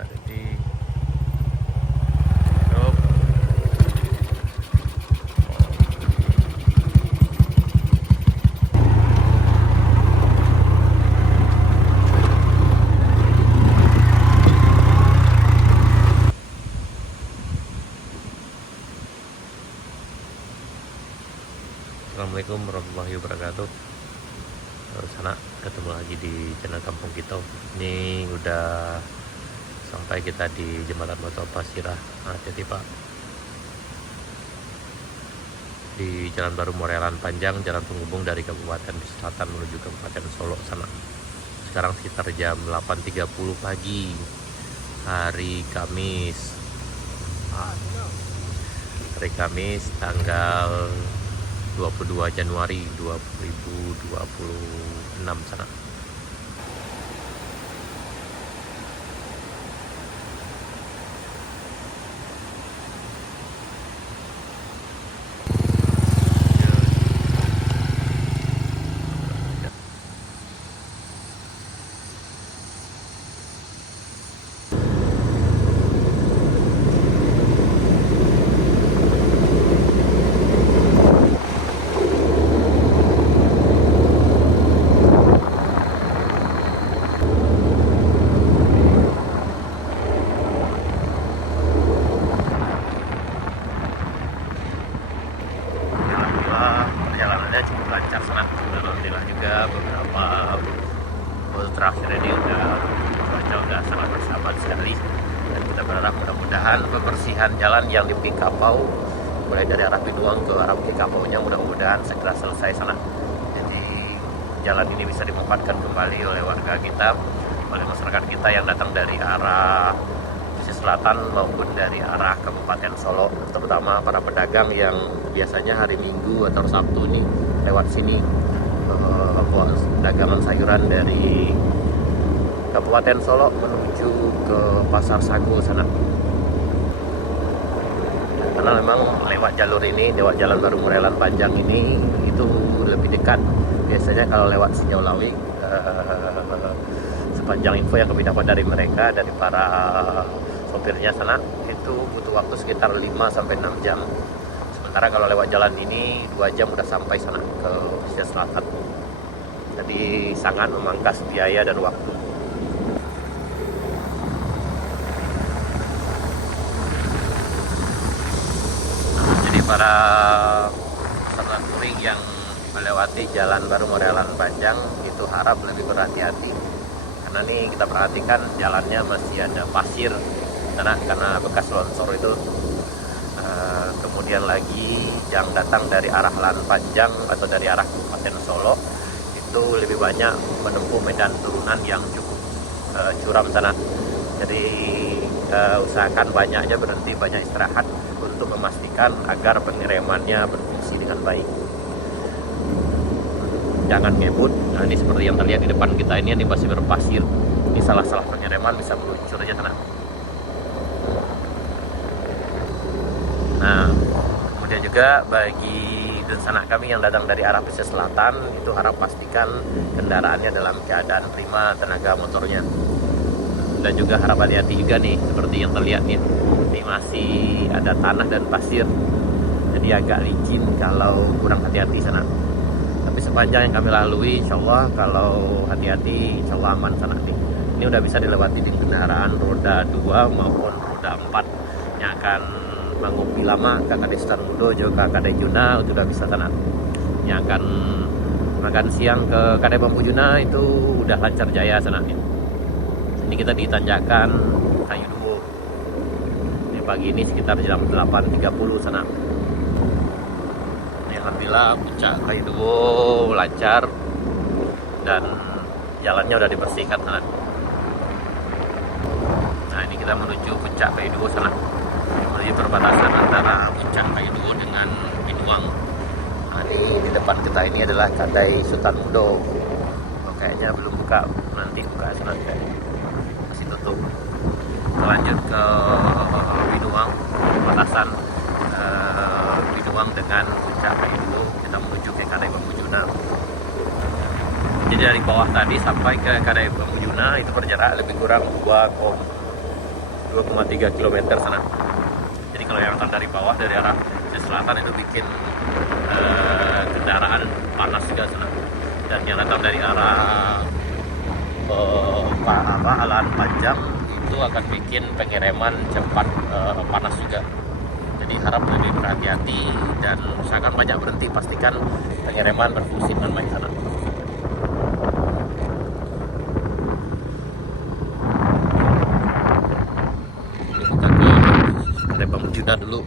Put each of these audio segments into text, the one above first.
ada di Yup. Assalamualaikum warahmatullahi wabarakatuh. Sana ketemu lagi di channel Kampung Kita. Ini udah sampai kita di Jembatan Batu Pasirah. Hati-hati Pak. Di Jalan Baru Morelan Panjang, jalan penghubung dari Kabupaten Selatan menuju Kabupaten Solo sana. Sekarang sekitar jam 8.30 pagi hari Kamis. Hari Kamis tanggal 22 Januari 2026 sana. Perjalanannya cukup lancar sana. Alhamdulillah juga beberapa terakhir ini cuaca udah sangat bersahabat sekali, dan kita berharap mudah-mudahan pembersihan jalan yang di Bukit Kapau mulai dari arah Binuang ke arah Bukit Kapau nya mudah-mudahan segera selesai sana. Jadi jalan ini bisa dimanfaatkan kembali oleh warga kita, oleh masyarakat kita yang datang dari arah sisi selatan maupun dari arah Kabupaten Solo, terutama para pedagang yang biasanya hari Minggu atau Sabtu nih lewat sini dagangan sayuran dari Kabupaten Solo menuju ke Pasar Sagu sana. Karena memang lewat jalur ini, lewat Jalan Baru Morelan Panjang ini itu lebih dekat. Biasanya kalau lewat Sinyaulawi, sepanjang info yang kami dapat dari mereka, dari para sopirnya sana, itu butuh waktu sekitar 5-6 jam. Sementara kalau lewat jalan ini 2 jam udah sampai sana ke sisi selatan. Jadi sangat memangkas biaya dan waktu. Jadi para peserta touring yang melewati Jalan Baru Morelan Panjang itu harap lebih berhati-hati, karena nih kita perhatikan jalannya masih ada pasir karena bekas longsor itu. Kemudian lagi yang datang dari arah Lan Panjang atau dari arah Kabupaten Solo itu lebih banyak menempuh medan turunan yang cukup curam sana. Jadi usahakan banyaknya berhenti, banyak istirahat untuk memastikan agar pengeremannya berfungsi dengan baik. Jangan ngebut. Nah, ini seperti yang terlihat di depan kita ini masih berpasir. Ini salah-salah pengereman bisa meluncur aja sana. Nah, kemudian juga bagi dan sanak kami yang datang dari arah pesisir selatan itu harap pastikan kendaraannya dalam keadaan prima tenaga motornya, dan juga harap hati-hati juga nih seperti yang terlihat nih, ini masih ada tanah dan pasir, jadi agak licin kalau kurang hati-hati sana. Tapi sepanjang yang kami lalui, insya Allah kalau hati-hati, insya Allah aman sana nih. Ini udah bisa dilewati di kendaraan roda 2 maupun roda 4 yang akan Manggupi Lama, Kakak Destan Mudo, juga Kakak Juna itu udah bisa sana. Yang akan makan siang ke Kadai Bambu Juna itu udah lancar jaya sana. Ini kita di tanjakan Kayu Duo. Ini pagi ini sekitar jam 8.30 sana. Ini alhamdulillah puncak Kayu Duo lancar dan jalannya udah dibersihkan sana. Nah, ini kita menuju puncak Kayu Duo sana, menuju perbatasan antara puncak Kayu Duo dengan Binuang. Nah, di depan kita ini adalah Kadai Sultan Mudo. Kayaknya belum buka, nanti buka nanti. Masih tutup. Kita lanjut ke Binuang, perbatasan Binuang dengan puncak Kayu Duo. Kita menuju ke Kadai Bambu Juna. Jadi dari bawah tadi sampai ke Kadai Bambu Juna itu berjarak lebih kurang 2,5 2,3 km sana. Jadi kalau yang datang dari bawah dari arah selatan itu bikin kendaraan panas juga sana. Dan yang datang dari arah Alaan Panjang itu akan bikin pengiriman cepat panas juga. Jadi harap lebih berhati-hati dan usahakan banyak berhenti, pastikan pengiriman berfungsi dengan baik sana. Kita ke Lembang Juna dulu.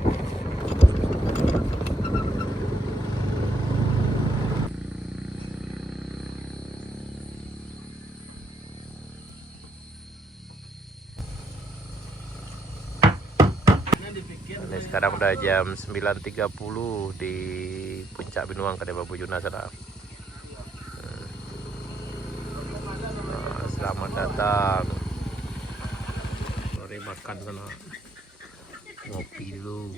Ini sekarang udah jam 9.30 di Puncak Binuang Kedai Bambu Juna sana. Selamat datang. Mari makan sana. Ngopi dulu.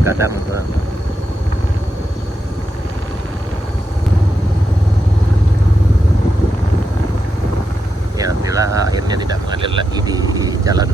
Kadang ya alhamdulillah akhirnya tidak mengalir lagi di jalan.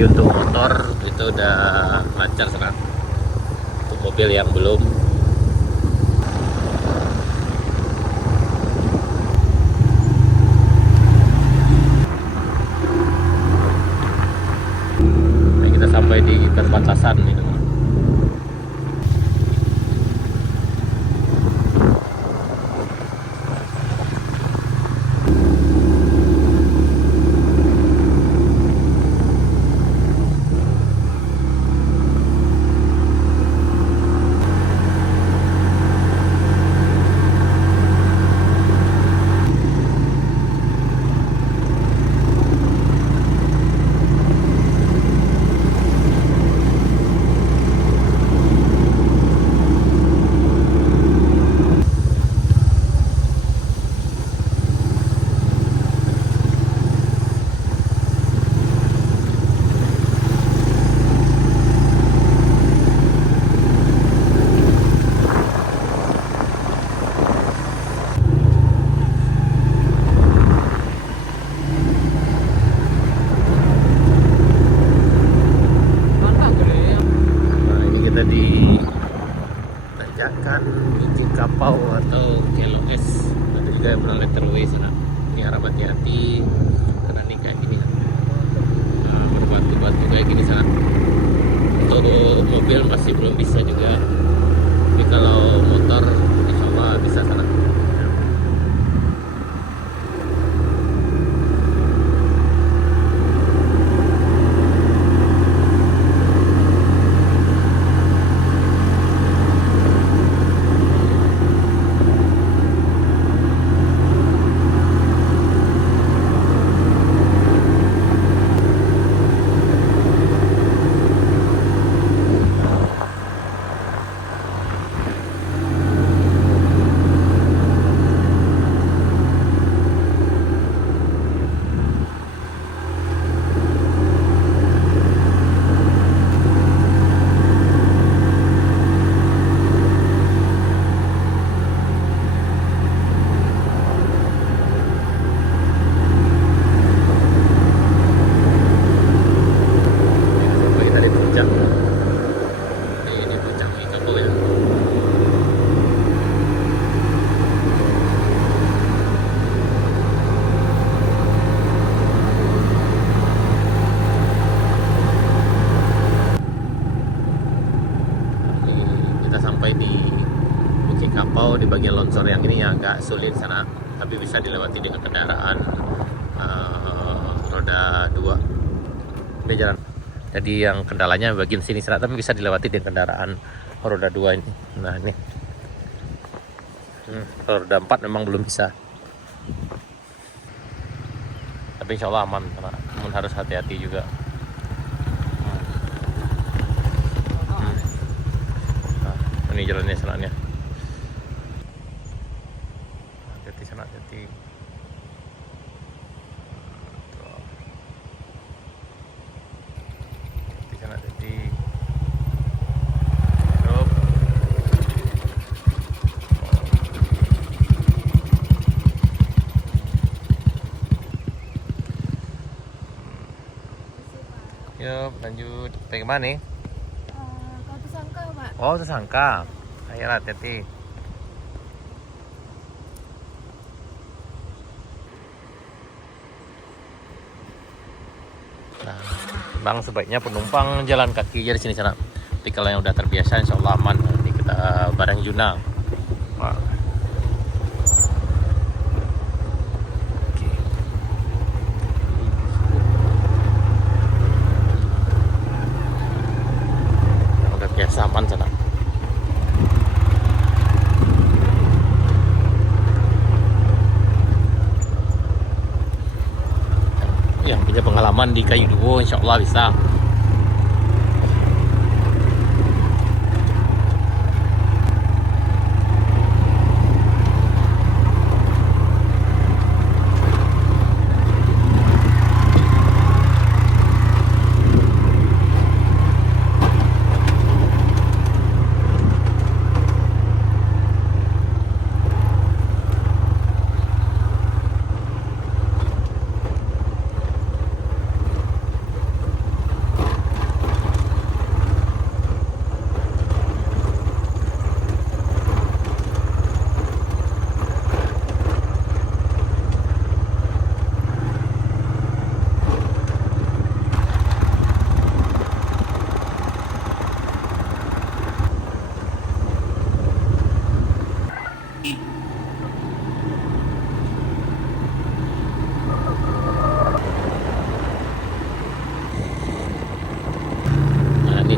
Jadi untuk motor itu udah lancar sana. Untuk mobil yang belum. Nah, kita sampai di perbatasan nih. Tanjakan Biji Kapau atau KLOS, ada juga yang pernah letterway sana. Ini harap hati-hati karena ini kayak gini kan, berbatu-batu kayak gini sana. Untuk mobil masih belum bisa juga, tapi kalau motor insya Allah bisa sana. Ini puncak Ikapo ya. Kita sampai di Bukit Kapau, di bagian longsor yang ini yang agak sulit sana, tapi bisa dilewati dengan kendaraan roda 2. Ini jalan. Jadi yang kendalanya bagian sini sana, tapi bisa dilewati dengan kendaraan roda 2 ini. Nah ini roda 4 memang belum bisa, tapi insya Allah aman, karena namun harus hati-hati juga. Ini jalannya senaknya. Hati-hati sana, hati-hati. Hati sana, hati. Stop. Yuk, lanjut. Pergi kemana nih? Kau tersangka, Pak. Oh, tersangka. Ayolah, hati-hati. Nah, Bang, sebaiknya penumpang jalan kaki aja di sini sana. Tapi kalau yang udah terbiasa, insya Allah aman. Nanti kita bareng Juna. Wah. Oke. Yang udah biasa aman sana. Yang punya pengalaman di Kayu Duo, insya Allah bisa.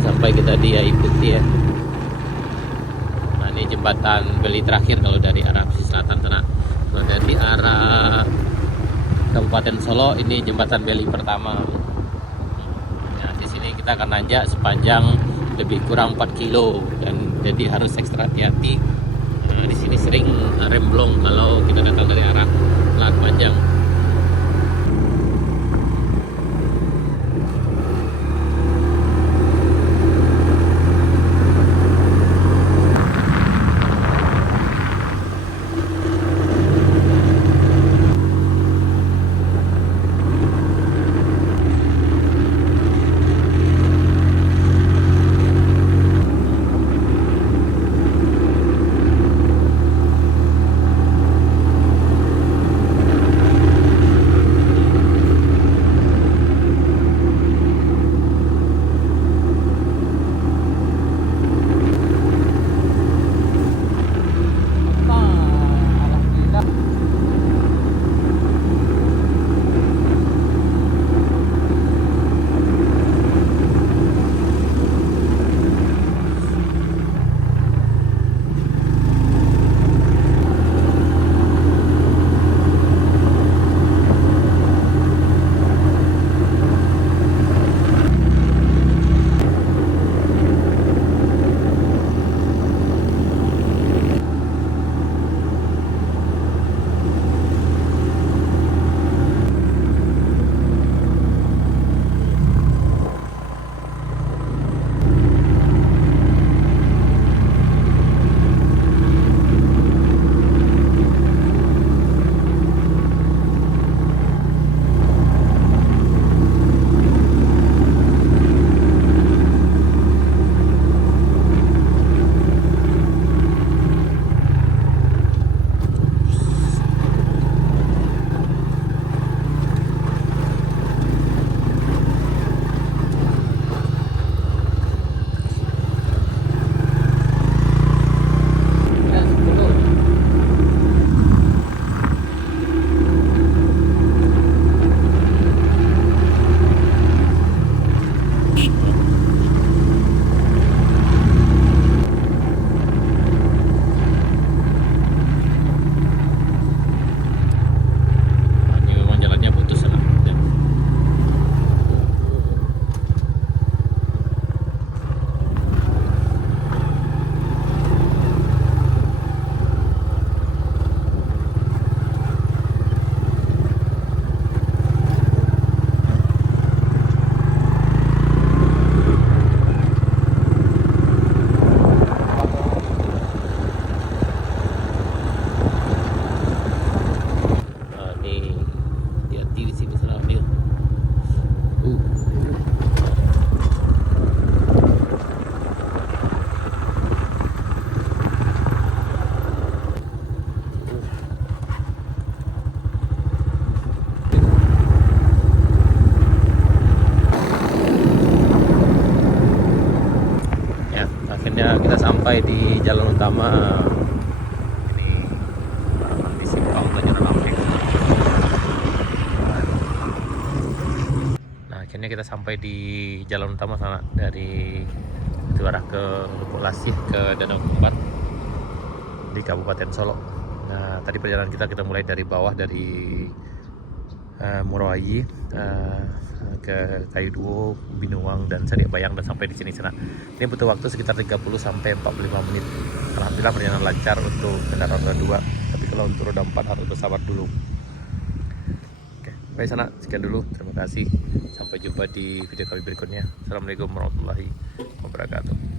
Sampai kita di Ikuti ya. Nah ini jembatan Beli terakhir kalau dari arah sisi selatan sana. Kalau dari arah Kabupaten Solo ini jembatan Beli pertama. Nah di sini kita akan nanjak sepanjang lebih kurang 4 kilo dan jadi harus ekstra hati-hati. Nah, di sini sering remblong kalau kita datang dari arah Selat Panjang. Ya, akhirnya kita sampai di jalan utama. Ini di simpang Tanjung Ampik. Nah, akhirnya kita sampai di jalan utama sana dari itu arah ke Lubuk Lasih ke Danau Kembar di Kabupaten Solok. Nah, tadi perjalanan kita mulai dari bawah dari Murawayi ke Kayu Duo, Binuang dan Sadik Bayang dan sampai di sini sana. Ini butuh waktu sekitar 30 sampai 45 menit. Alhamdulillah perjalanan lancar untuk kendaraan roda 2. Tapi kalau untuk roda 4 harus bersabar dulu. Oke, baik sana. Sekian dulu. Terima kasih. Sampai jumpa di video kali berikutnya. Assalamualaikum warahmatullahi wabarakatuh.